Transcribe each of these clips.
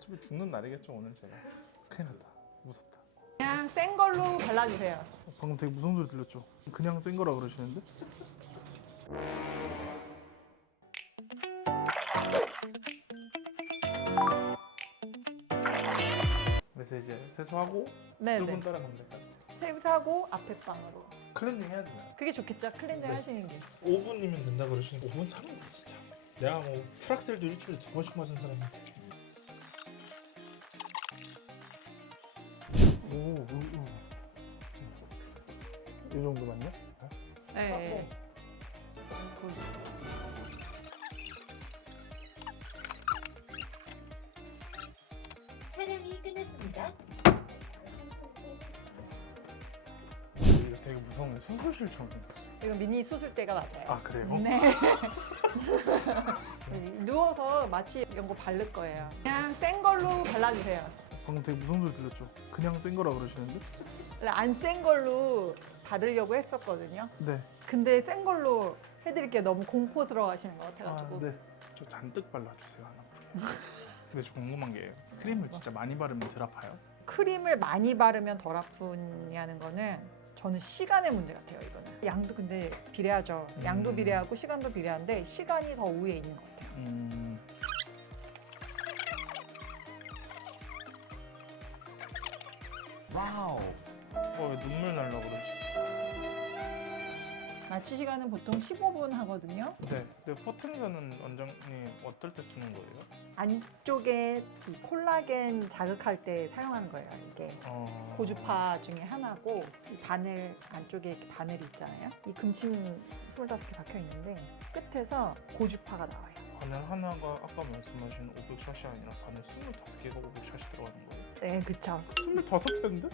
어차피 죽는 날이겠죠 오늘 제가. 큰일 났다. 무섭다. 그냥 센 걸로 발라주세요. 방금 되게 무서운 소리 들렸죠? 그냥 센 거라 그러시는데? 그래서 이제 세수하고 네네. 1분 따라가면 될까요? 세수하고 앞에 방으로. 클렌징 해야 되나요? 그게 좋겠죠? 클렌징 네. 하시는 게. 5분이면 된다 그러시니까 5분 참으면 돼 진짜. 내가 뭐 프락셀도 일주일에 2번씩 맞은 사람인데. 오. 이 정도 맞냐? 네. 굿. 촬영이 끝났습니다. 이거 되게 무서운데 수술실처럼 생겼어. 이거 미니 수술대가 맞아요. 아 그래요? 네. 누워서 마취 이런 거 바를 거예요. 그냥 센 걸로 발라주세요. 방금 되게 무서운 소리 들렸죠? 그냥 센 거라 그러시는데? 원래 안 센 걸로 바르려고 했었거든요. 네. 근데 센 걸로 해드릴게요. 너무 공포스러워 하시는 것 같아가지고. 네. 저 잔뜩 발라주세요 하나. 근데 저 궁금한 게 크림을 진짜 많이 바르면 덜 아파요? 크림을 많이 바르면 덜 아프냐는 거는 저는 시간의 문제 같아요. 이거는 양도 근데 비례하죠. 양도 비례하고 시간도 비례한데 시간이 더 우위에 있는 것 같아요. 와우. 왜 눈물 날라 그러지? 마취 시간은 보통 15분 하거든요. 네. 근데 포텐저는 원장님 어떨 때 쓰는 거예요? 안쪽에 이 콜라겐 자극할 때 사용하는 거예요. 이게 고주파 중에 하나고 이 바늘 안쪽에 이렇게 바늘이 있잖아요. 이 금침 25개 박혀 있는데 끝에서 고주파가 나와요. 바늘 하나가 아까 말씀하신 500샷이 아니라 바늘 25개가 500샷이 들어가는 거예요? 네, 그쵸. 25배인데?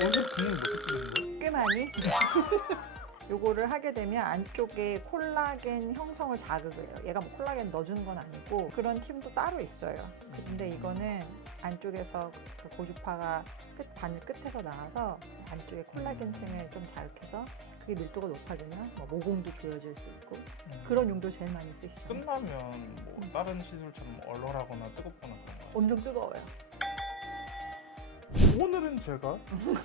얼굴 근육 몇 개 뜨는 거예요? 꽤 많이. 요거를 하게 되면 안쪽에 콜라겐 형성을 자극을 해요. 얘가 뭐 콜라겐 넣어주는 건 아니고 그런 팀도 따로 있어요. 근데 이거는 안쪽에서 그 고주파가 바늘 끝에서 나와서 안쪽에 콜라겐층을 좀 자극해서 그게 밀도가 높아지면 뭐 모공도 조여질 수 있고 그런 용도 제일 많이 쓰시죠. 끝나면 뭐 다른 시술처럼 얼얼하거나 뜨겁거나 그런 거예요? 엄청 뜨거워요. 오늘은 제가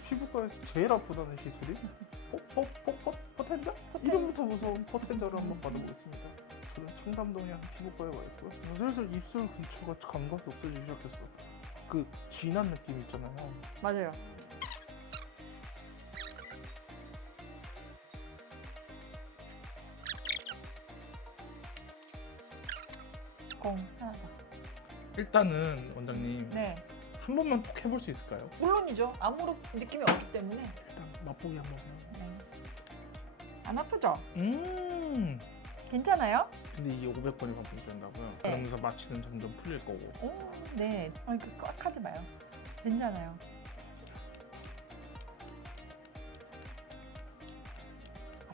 피부과에서 제일 아프다는 시술이 포텐저? 이름부터 무서운 포텐저를 한번 받아보겠습니다. 저는 청담동에 한 피부과에 와 있고요. 슬슬 입술 근처가 감각이 없어지기 시작했어. 그 진한 느낌 있잖아요. 맞아요. 공 하나 더. 일단은 원장님 네. 한 번만 꼭 해볼 수 있을까요? 물론이죠. 아무런 느낌이 없기 때문에. 일단 맛보기 한 번만. 네. 안 아프죠? 음. 괜찮아요? 근데 이게 500번이 반복된다고요? 그러면서 마취는 점점 풀릴 거고. 오, 네. 꽉 하지 마요. 괜찮아요.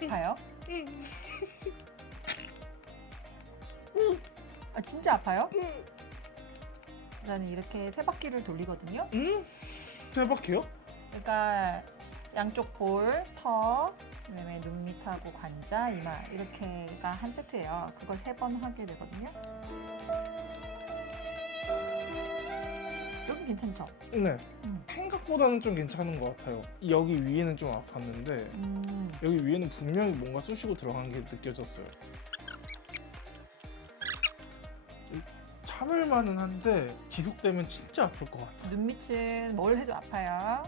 아파요? 아, 진짜 아파요? 나는 이렇게 세 바퀴를 돌리거든요. 세 바퀴요? 그러니까 양쪽 볼, 턱, 그다음에 눈 밑하고 관자, 이마 이렇게가 한 세트예요. 그걸 3번 하게 되거든요. 여기 괜찮죠? 네. 음. 생각보다는 좀 괜찮은 것 같아요. 여기 위에는 좀 아팠는데 여기 위에는 분명히 뭔가 쑤시고 들어간 게 느껴졌어요. 참을만은 한데 지속되면 진짜 아플 것 같아. 눈 밑은 뭘 해도 아파요.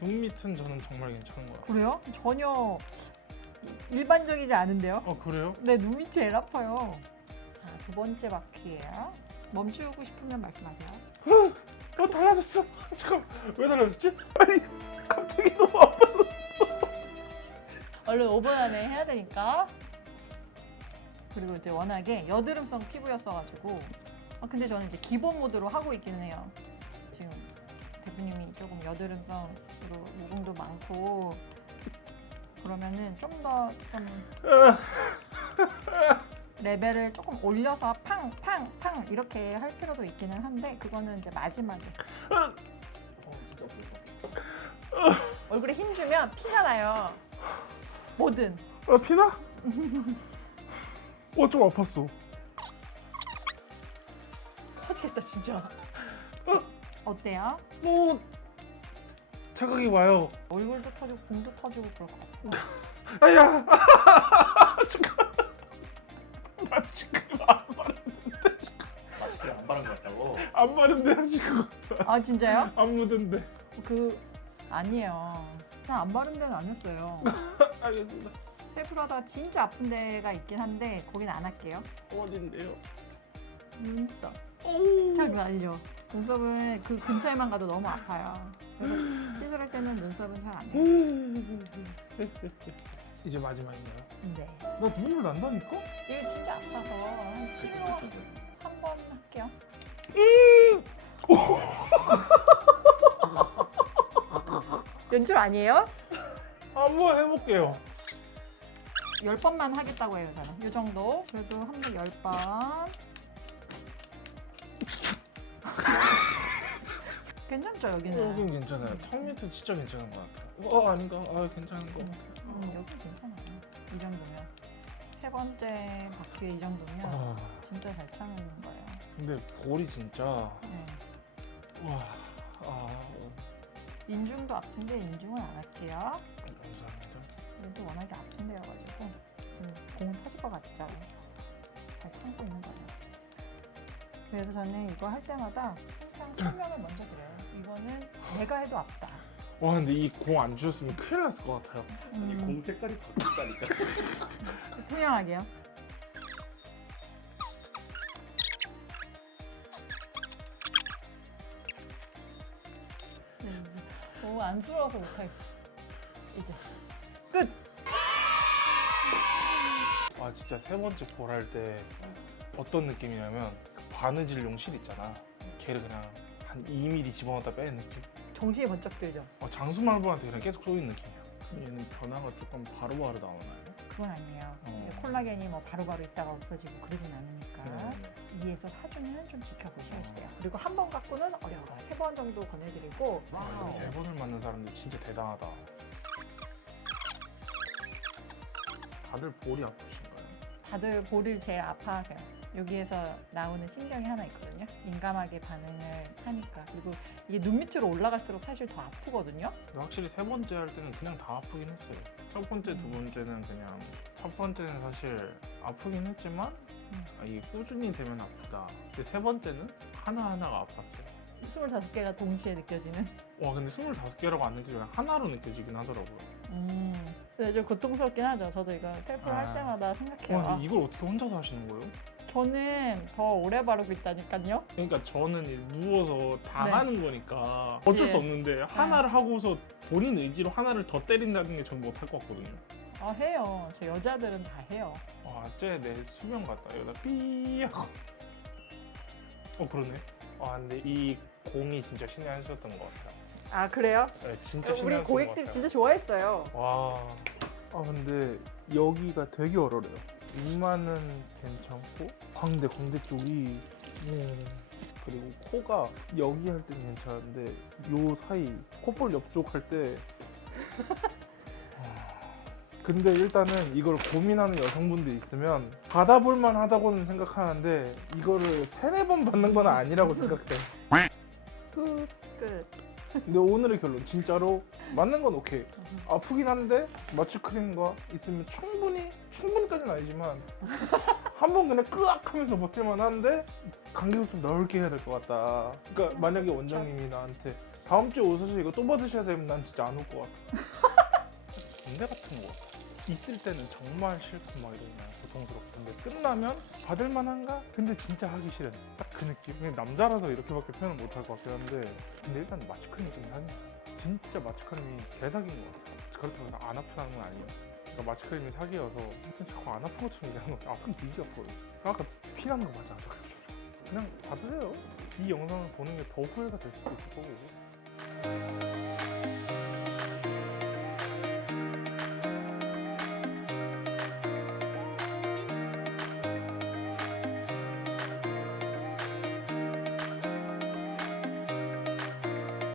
눈 밑은 저는 정말 괜찮은 것 같아요. 그래요? 전혀 일반적이지 않은데요? 그래요? 네, 눈 밑이 제일 아파요. 자, 2번째 바퀴예요. 멈추고 싶으면 말씀하세요. 달라졌어. 잠깐 왜 달라졌지? 아니 갑자기 너무 아파졌어. 얼른 5분 안에 해야 되니까. 그리고 이제 워낙에 여드름성 피부였어가지고 근데 저는 이제 기본 모드로 하고 있기는 해요. 지금 대표님이 조금 여드름성으로 모공도 많고 그러면은 좀 더 레벨을 조금 올려서 팡팡팡 이렇게 할 필요도 있기는 한데 그거는 이제 마지막에 진짜 아프다. 얼굴에 힘 주면 피가 나요. 뭐든. 피나? 좀 아팠어. 터지겠다 진짜. 어때요? 뭐 자각이 와요. 얼굴도 터지고 공도 터지고 그럴 것 같아. 아야. 잠깐. 나 지금 안 바른데. 마스크를 안 바른 것 같다고? 안 바른데 하신 것 같아. 아 진짜요? 안 묻은데. 아니에요. 난 안 바른 데는 안 했어요. 알겠습니다. 셀프로다 진짜 아픈 데가 있긴 한데 거긴 안 할게요. 어딘데요? 눈썹. 오. 잘 아니죠? 눈썹은 그 근처에만 가도 너무 아파요. 그래서 시술할 때는 눈썹은 잘 안 해요. 이제 마지막인가요? 네. 나 눈물 난다니까? 이게 진짜 아파서 한 7월 한 번 할게요. 연출 아니에요? 한번 해볼게요. 10번만 하겠다고 해요, 저는. 이 정도. 그래도 한 번 10번. 괜찮죠, 여기는? 여긴 괜찮아요. 턱 밑은 진짜 괜찮은 것 같아요. 아닌가? 괜찮은 것 같아요. 여기 괜찮아요. 이 정도면. 세 번째 바퀴에 이 정도면 진짜 잘 참는 거예요. 근데 볼이 진짜 네. 와. 인중도 아픈데 인중은 안 할게요. 감사합니다. 얘도 워낙에 아픈 데여가지고 지금 공 터질 것 같죠? 잘 참고 있는 거예요. 그래서 저는 이거 할 때마다 항상 설명을 먼저 드려요. 이거는 내가 해도 아프다. 와 근데 이 공 안 주셨으면 큰일 났을 것 같아요. 아니 공 색깔이 바뀐다니까. 투명하게요. 너무 안쓰러워서 못하겠어. 이제 끝! 진짜 세 번째 볼 할 때 어떤 느낌이냐면 그 바느질용 실 있잖아. 걔를 그냥 한 2mm 집어넣었다 빼는 느낌. 정신이 번쩍 들죠? 장수말보한테 그냥 계속 쏘이는 느낌이야. 그럼 얘는 변화가 조금 바로바로 나오나요? 그건 아니에요. 어. 이제 콜라겐이 뭐 바로바로 있다가 없어지고 그러진 않으니까 2에서 4주는 좀 지켜보셔야 돼요. 그리고 한 번 갖고는 어려워요. 3번 정도 권해드리고 여기 세 번을 맞는 사람들 진짜 대단하다. 다들 볼이 아프신가요? 다들 볼을 제일 아파하세요. 여기에서 나오는 신경이 하나 있거든요. 민감하게 반응을 하니까. 그리고 이게 눈 밑으로 올라갈수록 사실 더 아프거든요. 근데 확실히 세 번째 할 때는 그냥 다 아프긴 했어요. 첫 번째, 두 번째는 그냥 첫 번째는 사실 아프긴 했지만 이게 꾸준히 되면 아프다. 근데 세 번째는 하나하나가 아팠어요. 25개가 동시에 느껴지는. 와 근데 25개라고 안 느껴지고 그냥 하나로 느껴지긴 하더라고요. 근데 좀 고통스럽긴 하죠. 저도 이거 셀프를 할 때마다 생각해요. 와 근데 이걸 어떻게 혼자서 하시는 거예요? 저는 더 오래 바르고 있다니까요. 그러니까 저는 이제 누워서 다 네. 하는 거니까 어쩔 수 예. 없는데 하나를 하고서 본인 의지로 하나를 더 때린다는 게 전 못할 것 같거든요. 해요. 저 여자들은 다 해요. 쟤내 수면 같다. 여기다 삐 하고. 그러네. 근데 이 공이 진짜 신의 한 수였던 것 같아요. 아 그래요? 네, 진짜 신의 우리 한 수인 것 고객들이 같아요. 진짜 좋아했어요. 와. 근데 여기가 되게 얼얼해요. 이마는 괜찮고 광대 쪽이 그리고 코가 여기 할 때는 괜찮은데 요 사이 콧볼 옆쪽 할 때 근데 일단은 이걸 고민하는 여성분들이 있으면 받아볼만 하다고는 생각하는데 이거를 3-4번 받는 건 아니라고 생각해요. 끝. 근데 오늘의 결론 진짜로 맞는 건 오케이. 아프긴 한데 마취크림과 있으면 충분히까지는 아니지만 한 번 그냥 끄악 하면서 버틸만 한데 간격을 좀 넓게 해야 될 것 같다. 그러니까 만약에 원장님이 나한테 다음 주에 오셔서 이거 또 받으셔야 되면 난 진짜 안 올 것 같아. 군대 같은 거 같아. 있을 때는 정말 싫고 막 이러면 고통스럽고 근데 끝나면 받을만한가? 근데 진짜 하기 싫은 딱 그 느낌. 그냥 남자라서 이렇게밖에 표현을 못 할 것 같긴 한데 근데 일단 마취크림이 좀 사긴 진짜 마취크림이 개사기인 것 같아요. 그렇다고 해서 안 아프다는 건 아니에요. 그러니까 마취크림이 사기여서 그냥 자꾸 안 아픈 것처럼 얘기하는 거 아픈 되게 아파요. 아까 피나는 거 맞잖아. 그냥 받으세요. 이 영상을 보는 게 더 후회가 될 수도 있을 거고.